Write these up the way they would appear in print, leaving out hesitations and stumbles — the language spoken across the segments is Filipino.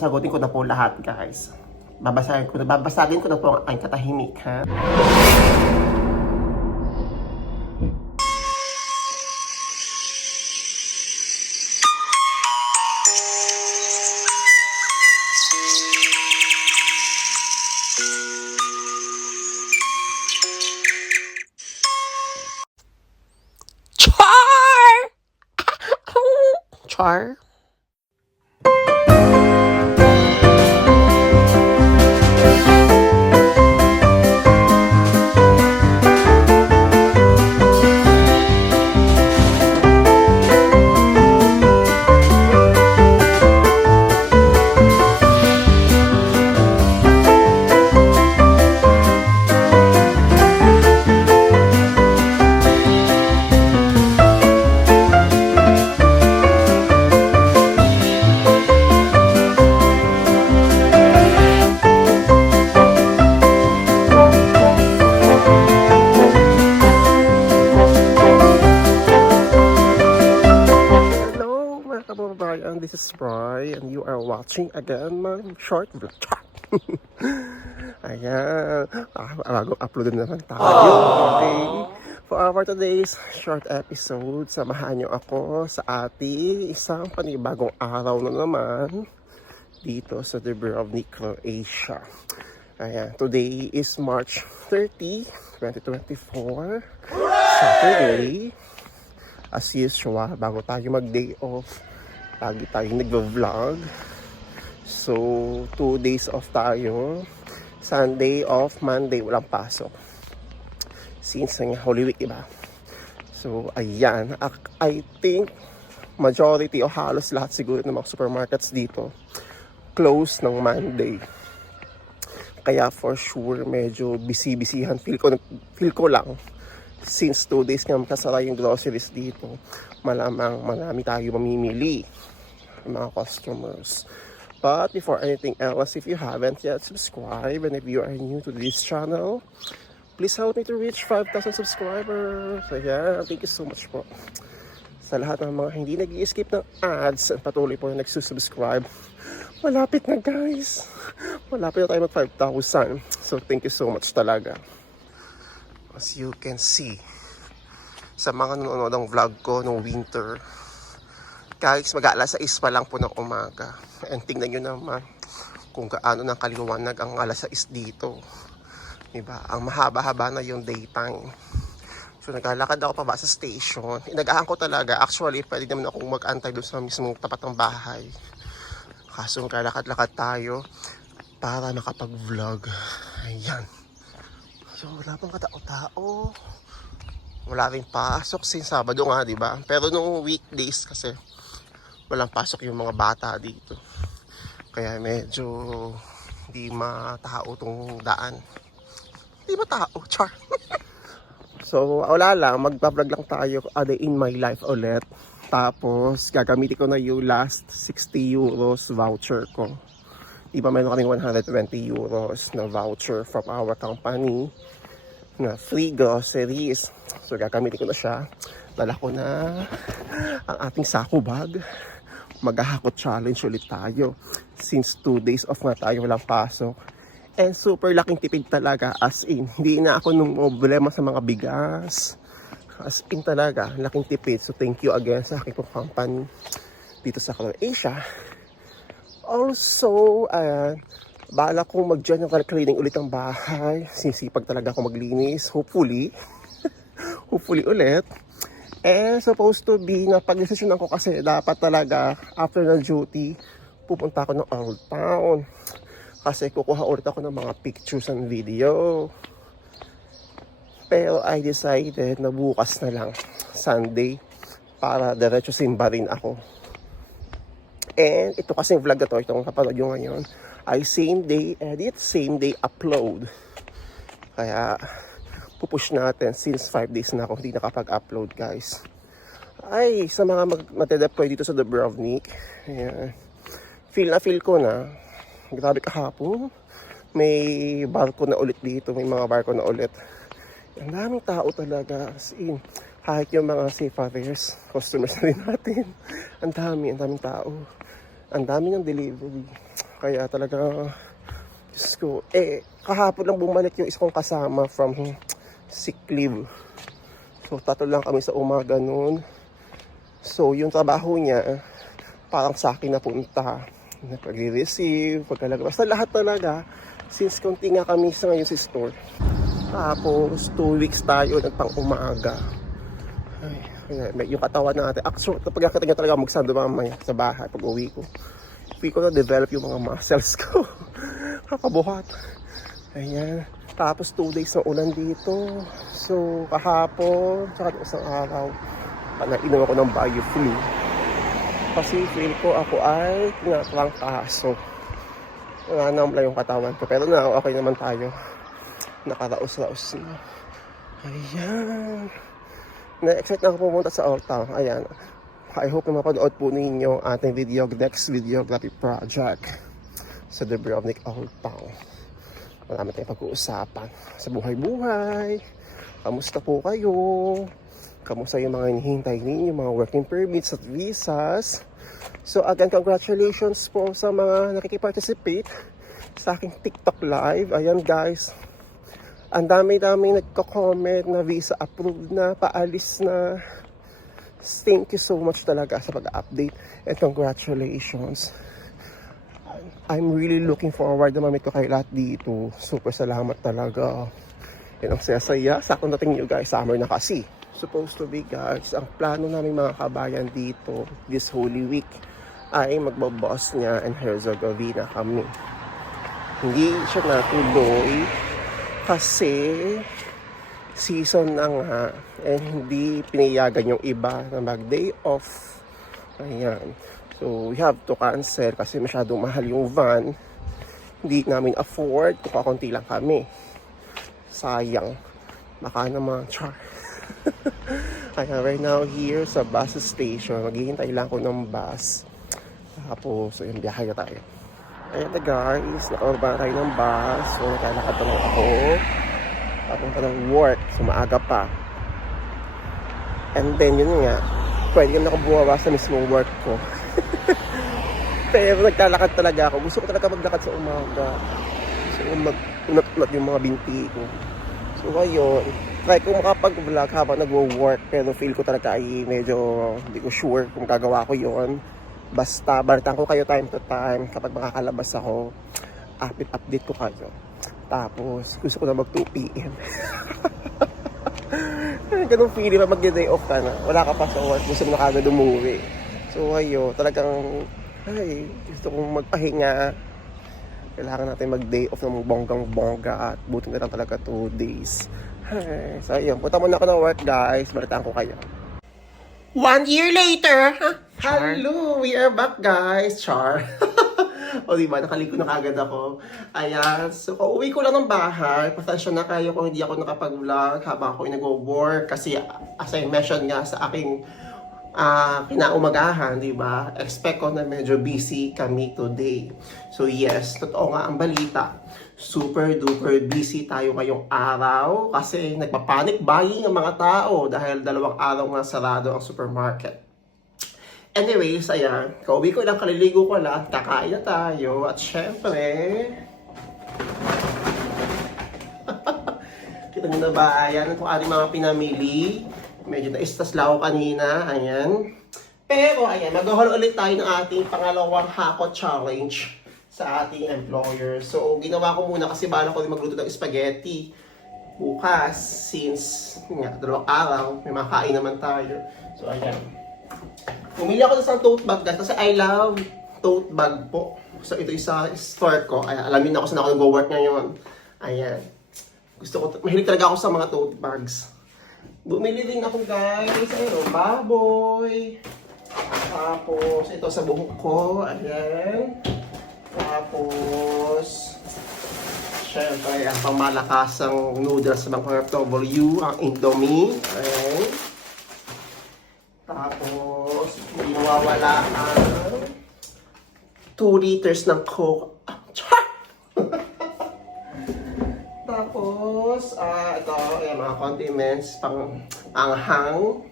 Sagutin ko na po lahat, guys. Babasagin ko na po ang aking katahimikan. Char! Char? This is Bry and you are watching again my short vlog. Ayan, bagong upload na naman tayo. Okay, for our today's short episode, samahan nyo ako sa ating isang panibagong araw na naman dito sa Dubrovnik, Croatia. Ayan, today is March 30, 2024, Saturday. As usual, bago tayo mag-day off, lagi tayong nagvo-vlog. So, 2 days off tayo. Sunday off, Monday walang pasok. Since nga Holy Week, diba? So, ayan. I think majority o halos lahat siguro ng mga supermarkets dito close ng Monday. Kaya for sure, medyo busy-busyhan. Feel ko lang. Since 2 days nga makasara yung groceries dito, malamang marami tayo mamimili, mga customers. But before anything else, if you haven't yet subscribed and if you are new to this channel, please help me to reach 5,000 subscribers. So yeah, thank you so much po sa lahat ng mga hindi nag-i-skip ng ads at patuloy po na nagsusubscribe. Malapit na, guys, malapit na tayo mag 5,000. So thank you so much talaga. As you can see sa mga nanonood ng vlog ko nung winter, guys, mag-aalas 6 pa lang po ng umaga. And tingnan nyo naman kung gaano ng kaliwanag ang alas 6 dito, diba? Ang mahaba-haba na yung daytime. So naglalakad ako pa ba sa station. Inagahan ko talaga. Actually, pwede naman akong mag-antay doon sa mismong tapat ng bahay. Kaso maglalakad-lakad tayo para makapag-vlog. Ayan. So wala pang katao-tao. Wala rin pasok since Sabado nga, diba? Pero nung weekdays kasi walang pasok yung mga bata dito. Kaya medyo di matao tong daan. Di matao, char. So wala lang, magbablog lang tayo a day in my life ulit. Tapos gagamitin ko na yung last 60 euros voucher ko. Diba meron kaming 120 euros na voucher from our company na free groceries. So gagamitin ko na siya. Dala ko na ang ating sako bag. Maghahakot challenge ulit tayo. Since 2 days off na tayo, walang pasok. And super laking tipid talaga, as in. Hindi na ako nung problema sa mga bigas. As in talaga, laking tipid. So thank you again sa aking company dito sa Croatia. Also, bala kong mag-join ng cleaning ulit ang bahay. Sisipag talaga ako maglinis. Hopefully. Hopefully ulit. And supposed to be, napag-desisyonan ko kasi dapat talaga after na duty, pupunta ako ng Old Town. Kasi kukuha ulit ako ng mga pictures and video. Pero I decided na bukas na lang, Sunday, para diretso simba rin ako. And ito kasing vlog na to, itong kapanood nyo ngayon, ay same day edit, same day upload. Kaya pupush natin since 5 days na ako hindi nakapag-upload, guys. Ay, sa mga matedeploy dito sa Dubrovnik, ayan, feel ko na grabe kahapon, may barko na ulit dito, may mga barko na ulit. Ang daming tao talaga, as in, kahit yung mga seafarers, customers na rin natin, ang daming tao, ang dami ng delivery. Kaya talaga, Diyos ko, kahapon lang bumalik yung isa kong kasama from sick leave. So, tatlo lang kami sa umaga noon. So, yung trabaho niya, parang sa akin napunta. Pag-receive, pagkalagay. Basta lahat talaga, since konti nga kami sa ngayon sa store. Tapos, 2 weeks tayo nagpang umaga. Ay, yung katawan natin. Actually, kapag nakita niya talaga magsando mamaya sa bahay pag uwi ko. Hindi ko na develop yung mga muscles ko. Kakabuhat. Ayan. Tapos 2 days na ulan dito. So, kahapon, tsaka isang araw, panainom ako ng BioFlu. Kasi feel ko ako ay tinatangkaso. Wala naman yung katawan ko. Pero na, okay naman tayo. Nakaraos-raos na. Ayan. Na-excite na ako pumunta sa Old Town. Ayan. I hope na mapanood po ninyo ang ating next videography project sa Dubrovnik Old Town. Marami tayong pag-uusapan sa buhay-buhay. Kamusta po kayo? Kamusta yung mga hinihintay ninyo, mga working permits at visas? So again, congratulations po sa mga nakikiparticipate sa aking TikTok live. Ayan guys, ang dami-daming nagko-comment na visa approved na, paalis na. Thank you so much talaga sa pag-update and congratulations. I'm really looking forward na mamit ko kayo lahat dito. Super salamat talaga. Yan ang saya-saya. Sakto natin nyo guys, summer na kasi. Supposed to be guys, ang plano namin mga kabayan dito this Holy Week ay magbabosnia and Herzegovina kami. Hindi siya natuloy kasi season na nga and hindi pinayagan yung iba na mag-day off. Ayan. So, we have to cancel kasi masyadong mahal yung van. Hindi namin afford. Kukakunti lang kami. Sayang. Baka naman, char. Ayan, right now here sa bus station. Maghihintay lang ako ng bus. Tapos, ayun, biyahe na tayo. Ayan na guys, nakababa tayo ng bus. So, naglalakad na lang ako. Papunta ng work. So, maaga pa. And then, yun nga, pwede kami nakabuwawa sa mismong work ko. Pero naglalakad talaga ako. Gusto ko talaga maglakad sa umaga. Gusto ko mag-unat-unat yung mga binti ko. So, ayun. Try ko makapag-vlog habang nagwo-work. Pero feel ko talaga ay medyo hindi ko sure kung gagawa ko yon. Basta, balitan ko kayo time to time. Kapag makakalabas ako, update ko kayo. Tapos, gusto ko na mag 2 p.m. Ganong feeling pa mag-day off ka na. Wala ka pa sa work. Gusto mo na kagad umuwi. So, ayun. Talagang, ay, gusto kong magpahinga. Kailangan natin mag-day off ng bonggang-bongga. At buti na lang talaga 2 days. Ay, so, ayun. Punta muna ako ng work, guys. Balitaan ko kayo. 1 year later! Hello! We are back, guys! Char! O diba, nakaligo na kagad ako. Ayan, so uuwi ko lang ng bahay. Pasensya na kayo kung hindi ako nakapag-vlog habang ako nag-work. Kasi as I mentioned nga sa aking kinaumagahan, diba? Expect ko na medyo busy kami today. So yes, totoo nga ang balita. Super duper busy tayo ngayong araw kasi nagpa-panic buying ang mga tao dahil 2 araw nga sarado ang supermarket. Anyways, ayan. Kauwi ko lang, kaliligo ko lang, kakain na tayo. At syempre, kita nyo na ba, ayan, kung ating mga pinamili. Medyo na-istas lang ako kanina, ayan. Pero, ayan, mag-haul ulit tayo ng ating pangalawang hako challenge sa ating employer. So, ginawa ko muna kasi bala ko rin magluto ng spaghetti. Bukas, since, nga, 2 araw, may makain naman tayo. So, ayan. Bumili ako sa tote bag guys kasi I love tote bag po. So ito isa store ko. Ayan, alamin na ako saan ako nag-work ngayon. Ayan. Gusto ko, mahilig talaga ako sa mga tote bags. Bumili din ako guys. Ayun, baboy. Tapos ito sa buhok ko. Ayan. Tapos syempre ang pangmalakasang noodles sa mga FW, ang Indomie. Ayan. Tapos, hindi nawawala ang 2 liters ng Coke. Tapos, ito, yung mga condiments, pang anghang.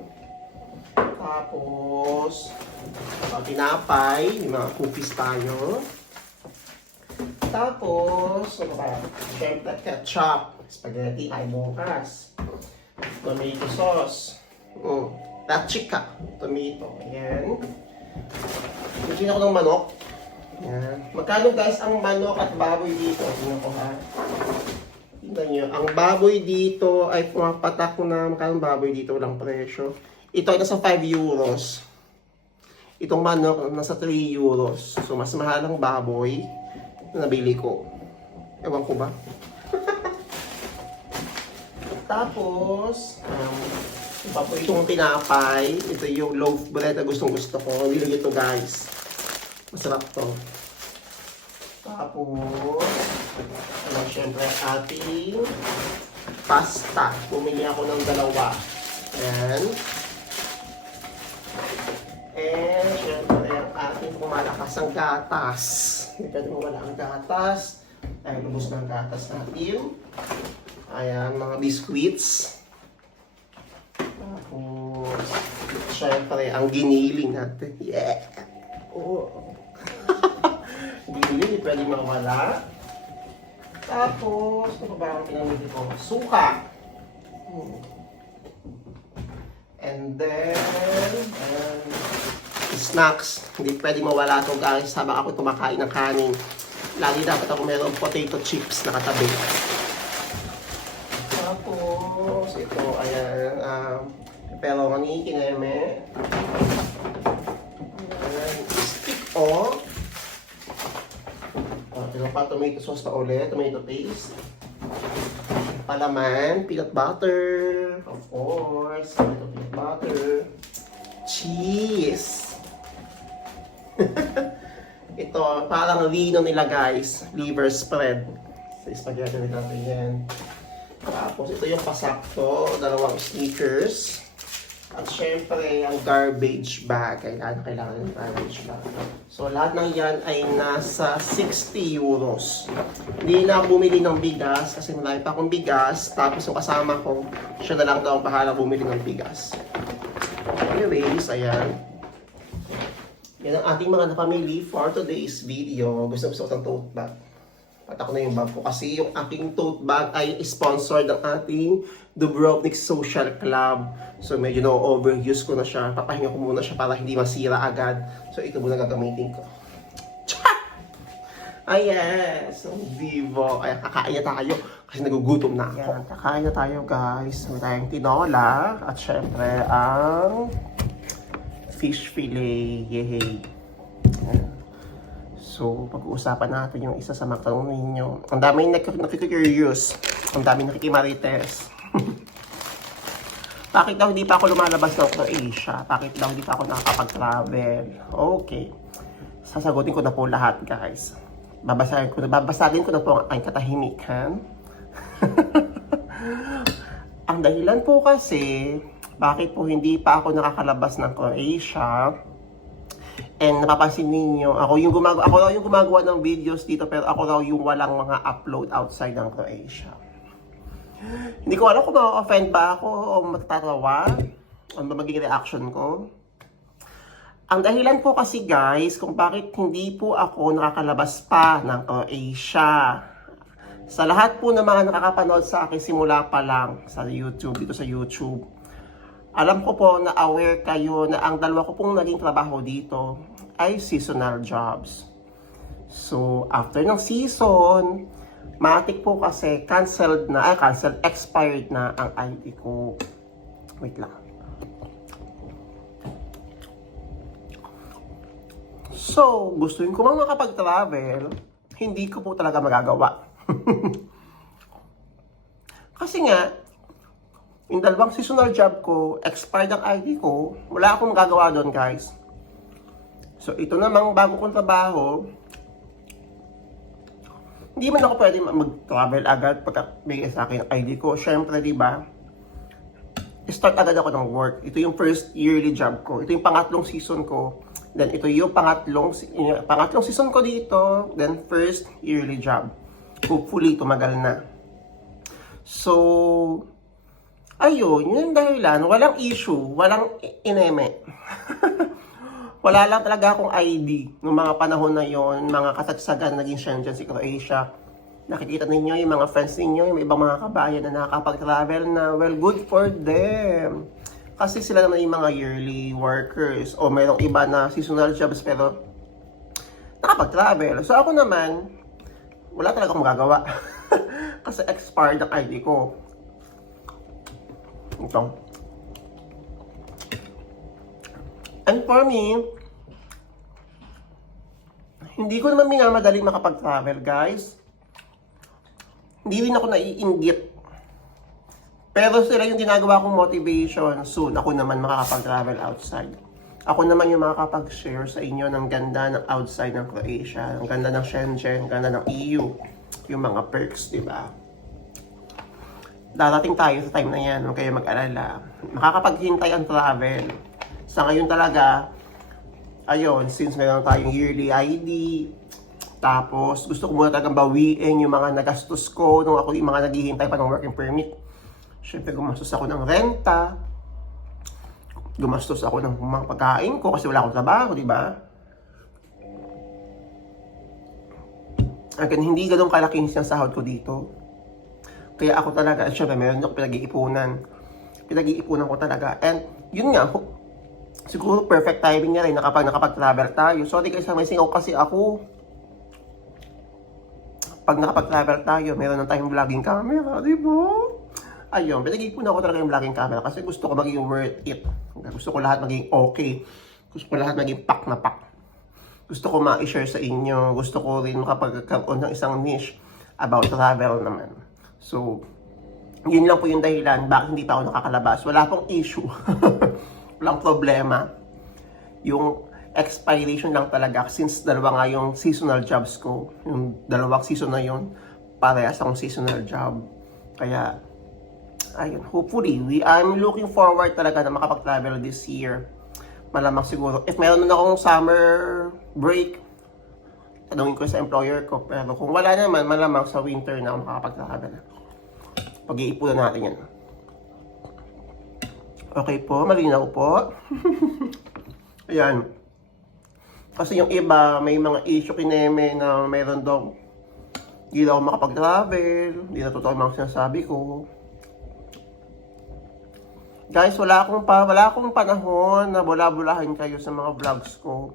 Tapos, tinapay, yung mga cookies tayo. Tapos, ano ba? Siyempre, ketchup. Spaghetti ay bukas. Tomato sauce. Tachika. Tomato. Ayan. Bigyan ako ng manok. Ayan. Magkano guys ang manok at baboy dito? Tingnan ko ha. Tingnan nyo. Ang baboy dito ay pumapatak na. Magkano baboy dito? Walang presyo. Ito ay nasa 5 euros. Itong manok nasa 3 euros. So mas mahal ang baboy na nabili ko. Ewan ko ba? Tapos, iba po itong tinapay. Ito yung loaf bread na gustong gusto ko. Nilagay ito guys. Masarap to. Tapos, syempre ating pasta. Bumili ako ng dalawa. Ayan. And, syempre, ang ating pumalakas ang gatas. Hindi pwede mawala ang gatas. Ay, lubos ng gatas natin. Ayan, mga biscuits. Tapos, syempre, ang giniling natin. Yeah! Oh. Giniling, hindi pwede mawala. Tapos, ano ba ang pinamili ko? Suka. And then, snacks. Hindi pwede mawala ito guys habang ako kumakain ng kanin. Lagi dapat ako mayroong potato chips na katabi. Tapos, ito, ayan, pepperoni, kineme. Ayan, stick o. Ito pa, tomato sauce pa ulit, tomato paste. Palaman, peanut butter, of course, peanut butter. Cheese. Ito, parang vino nila guys, liver spread. Sa spaghetti nila yan. Tapos ito yung pasakto, dalawang sneakers. At syempre, ang garbage bag. Kailangan yung garbage bag. So, lahat ng yan ay nasa 60 euros. Hindi na ako bumili ng bigas kasi marami pa akong bigas. Tapos yung kasama ko, siya na lang daw ang bahala bumili ng bigas. Anyways, ayan. Yan ang ating mga na-family for today's video. Gusto ko ng tote bag. Patak na yung bag ko kasi yung aking tote bag ay sponsored ng ating Dubrovnik Social Club. So medyo na-overuse ko na siya. Papahinga ko muna siya para hindi masira agad. So ito muna gagamitin ko. Ay yes! Ang vivo. Ay, kakain na tayo kasi nagugutom na ako. Yan, kakain na tayo guys. May tayong tinola at syempre ang fish fillet. Yehey! So, pag-uusapan natin yung isa sa mga tanong ninyo. Ang daming nakikicurious. Ang daming nakikimarites. Bakit daw hindi pa ako lumalabas ng Croatia? Bakit daw hindi pa ako nakakapag-travel? Okay. Sasagutin ko na po lahat, guys. Babasagin ko na po ang katahimikan. Ang dahilan po kasi, bakit po hindi pa ako nakakalabas ng Croatia? And napapansin ninyo, ako raw yung gumagawa ng videos dito, pero ako raw yung walang mga upload outside ng Croatia. Hindi ko alam kung ma-offend ba ako o matatawa. Ano ba magiging reaction ko? Ang dahilan po kasi guys, kung bakit hindi po ako nakakalabas pa ng Croatia. Sa lahat po ng mga nakakapanood sa akin simula pa lang sa YouTube, dito sa YouTube. Alam ko po na aware kayo na ang dalawa ko pong naging trabaho dito ay seasonal jobs. So, after ng season, matik po kasi expired na ang ID ko. Wait lang. So, gustuin ko mang makapag-travel, hindi ko po talaga magagawa. Kasi nga, yung dalawang seasonal job ko, expired ang ID ko, wala akong magagawa doon guys. So, ito namang bago kong trabaho, hindi man ako pwede mag-travel agad pagka bigay sa akin ang ID ko. Siyempre, di ba? Start agad ako ng work. Ito yung first yearly job ko. Ito yung pangatlong season ko. Then, ito yung pangatlong season ko dito. Then, first yearly job. Hopefully, tumagal na. So, ayun, yun dahilan. Walang issue. Walang ineme. Wala lang talaga akong ID noong mga panahon na yon, mga kasagsagan na naging Shenzhen si Croatia. Nakikita ninyo yung mga friends ninyo, yung ibang mga kabayan na nakakapag-travel na, well, good for them. Kasi sila naman yung mga yearly workers o mayroong iba na seasonal jobs pero nakapag-travel. So ako naman, wala talaga akong magagawa. Kasi expired ang ID ko. Ito. And for me, hindi ko naman minamadali makapag-travel, guys. Hindi rin ako naiinggit. Pero sila yung ginagawa kong motivation. Soon, ako naman makakapag-travel outside. Ako naman yung makakapag-share sa inyo ng ganda ng outside ng Croatia, ng ganda ng Shenzhen, ng ganda ng EU, yung mga perks, di ba? Darating tayo sa time na yan, huwag kayo mag-alala. Makakapaghintay ang travel. Sa ngayon talaga, ayun, since meron tayong yearly ID, tapos gusto ko muna talagang bawiin yung mga nagastos ko nung ako yung mga naghihintay pa ng working permit. Siyempre, gumastos ako ng renta, gumastos ako ng mga pagkain ko kasi wala akong trabaho, di ba? Again, hindi ganun kalaki yung sahod ko dito. Kaya ako talaga, at syempre, meron ako pinag-iipunan. Pinag-iipunan ko talaga. And, yun nga, siguro perfect timing nga rin na kapag nakapag-travel tayo. Sorry guys, may singaw kasi ako. Pag nakapag-travel tayo, meron na tayong vlogging camera, di ba? Ayun, pinag-iipunan ko talaga yung vlogging camera kasi gusto ko maging worth it. Gusto ko lahat maging okay. Gusto ko lahat maging pak na pak. Gusto ko ma-share sa inyo. Gusto ko rin makapagkaroon ng isang niche about travel naman. So, yun lang po yung dahilan bakit hindi pa ako nakakalabas. Wala pong issue. Walang problema. Yung expiration lang talaga since dalawa nga yung seasonal jobs ko. Yung dalawang season na yun, parehas akong seasonal job. Kaya, ayun, hopefully, I'm looking forward talaga na makapag-travel this year. Malamang siguro. If meron na akong summer break, tanungin ko sa employer ko. Pero kung wala naman, malamang sa winter na ako makapag-travel. Pag-iipunan natin yan. Okay po, malinaw po. Ayan. Kasi yung iba, may mga issue kineme na mayroon daw hindi daw ako makapag-travel, hindi na totoo yung mga sinasabi ko. Guys, wala akong panahon na bula-bulahin kayo sa mga vlogs ko.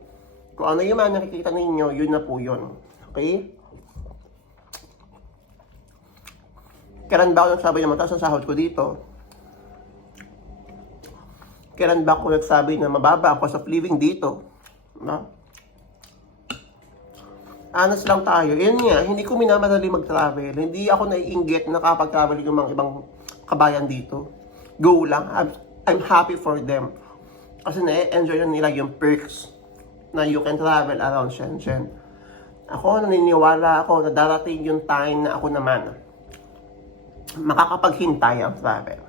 Kung ano yung mga nakikita ninyo, yun na po yun. Okay? Kailan ba ako nagsabi na mataas ang sahod ko dito? Kailan ba ako nagsabi na mababa ang cost of living dito? No? Honest lang tayo. Yun nga, hindi ko minamadali mag-travel. Hindi ako naiinggit na kapag-travel yung mga ibang kabayan dito. Go lang. I'm happy for them. Kasi na-enjoy na nila yung perks na you can travel around Shenzhen. Ako, naniniwala ako na darating yung time na ako naman makakapaghintay ang travel.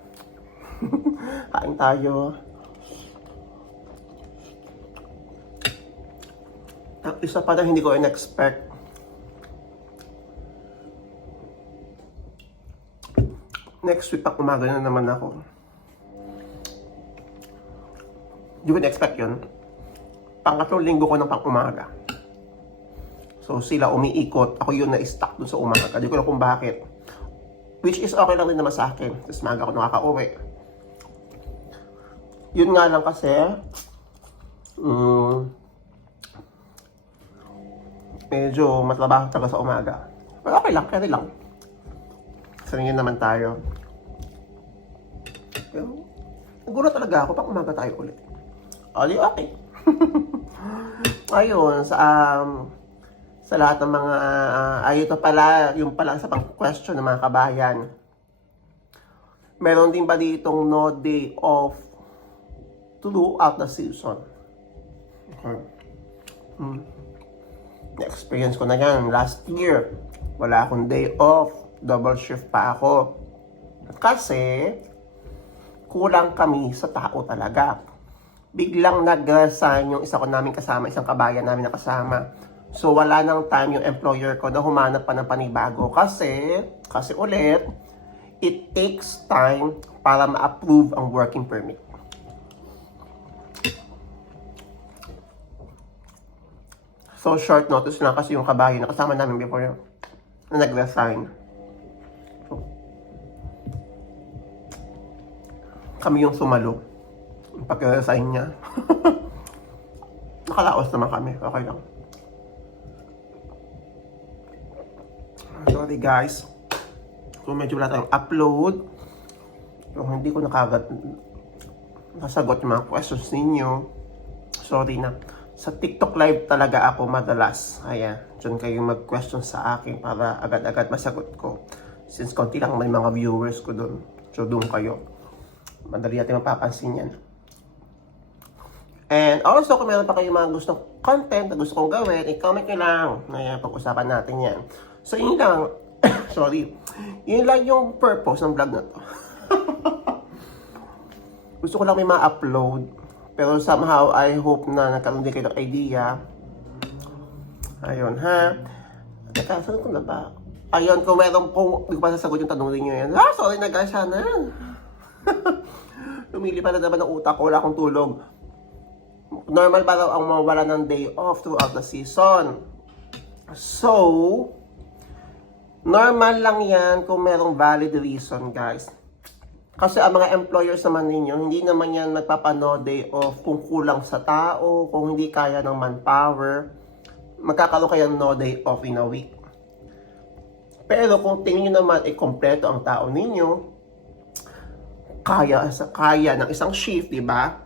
Kain tayo. At isa pa na hindi ko in-expect. Next week pang umaga na naman ako. Hindi ko in-expect yun. Pangatlong linggo ko ng pang umaga. So sila umiikot. Ako yun na-stuck dun sa umaga. Hindi ko alam kung bakit. Which is okay lang din naman sa akin. Tapos maaga ako nakaka-uwi. Yun nga lang kasi, medyo matrabaho talaga sa umaga. Pero okay lang, carry lang. Saningin naman tayo. Pero, nagulat talaga ako, pang umaga tayo ulit. Okay. Ayun, sa lahat ng mga, ito pala, yung pala sa pang-question ng mga kabayan. Meron din ba ditong no day off throughout the season? Okay. Na-experience ko na yan last year. Wala akong day off. Double shift pa ako. Kasi, kulang kami sa tao talaga. Biglang nag-resign yung isa ko namin kasama, isang kabayan namin na kasama. So, wala nang time yung employer ko na humanap pa ng panibago. Kasi ulit, it takes time para ma-approve ang working permit. So, short notice lang kasi yung kabayo na kasama namin before yun, na nag-resign. So, kami yung sumalo. Pag-resign niya. Nakalaos naman kami. Okay lang. Sorry guys. Kung medyo wala tayong upload. Kung hindi ko nasagot yung mga questions ninyo. Sorry na. Sa TikTok live talaga ako madalas. Ayan. Diyan kayo mag-question sa akin para agad-agad masagot ko. Since konti lang may mga viewers ko doon. So doon kayo. Madali natin mapapansin yan. And also, kung meron pa kayong mga gustong content na gusto kong gawin, i-comment nyo lang. Ayan, pag-usapan natin yan. So, yun lang. Sorry. Yun lang yung purpose ng vlog na to. Gusto ko lang may ma-upload. Pero somehow, I hope na nagkaroon din kayo ng idea. Ayun, ha? Teka, saan ko na ba? Ayun, kung meron po, hindi ko pa sasagot yung tanong nyo yan. Sorry na guys, sana. Lumili pa na naman ng utak ko, wala akong tulog. Normal pa daw ang mawala ng day off throughout the season. So, normal lang yan kung merong valid reason, guys. Kasi ang mga employers naman ninyo, hindi naman yan magpapano day off kung kulang sa tao, kung hindi kaya ng manpower. Magkakaroon kayo ng no day off in a week. Pero kung tingin nyo naman, kompleto ang tao ninyo, kaya ng isang shift, di ba?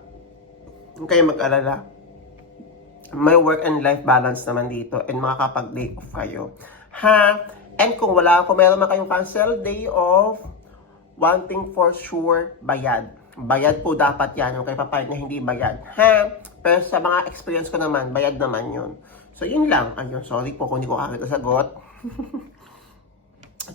Huwag kayo mag-alala. May work and life balance naman dito and makakapag-day off kayo. Ha? And kung meron man kayong cancel day off, one thing for sure, bayad. Bayad po dapat yan. Huwag kayo papayag na hindi bayad. Ha? Pero sa mga experience ko naman, bayad naman yun. So yun lang. Ayun, sorry po kung hindi ko kagad nasagot.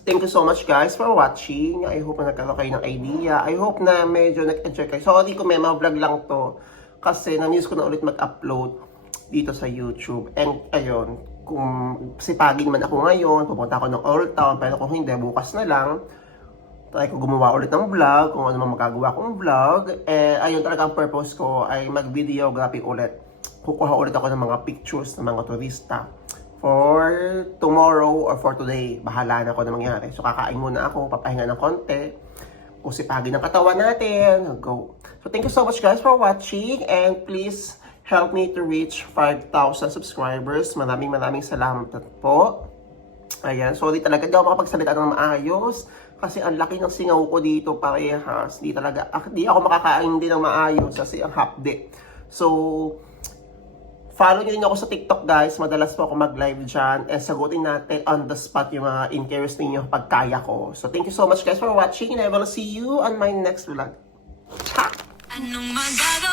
Thank you so much guys for watching. I hope na nagkaroon kayo ng idea. I hope na medyo nag-enjoy kayo. Sorry kung may mga vlog lang to. Kasi na-news ko na ulit mag-upload dito sa YouTube. And ayun, kung sipagin man ako ngayon, pupunta ako ng Old Town. Pero kung hindi, bukas na lang. Try ko gumawa ulit ng vlog, kung ano man magagawa kong vlog. Ayun talaga ang purpose ko ay mag-videography ulit. Kukuha ulit ako ng mga pictures ng mga turista. For tomorrow or for today, bahala na ako na mangyari. So kakain muna ako, papahinga ng konti. Kung sipagin ng katawan natin, go. So thank you so much guys for watching. And please help me to reach 5,000 subscribers. Maraming salamat po. Ayan, sorry talaga, hindi ako makapagsalita ng maayos. Kasi ang laki ng singaw ko dito parehas. Hindi ako makakain din ng maayos kasi ang hapde. So, follow nyo din ako sa TikTok guys. Madalas po ako mag-live dyan. And sagutin natin on the spot yung mga inquiries ninyo pag kaya ko. So thank you so much guys for watching. And I will see you on my next vlog. Ha! Anong magagawa?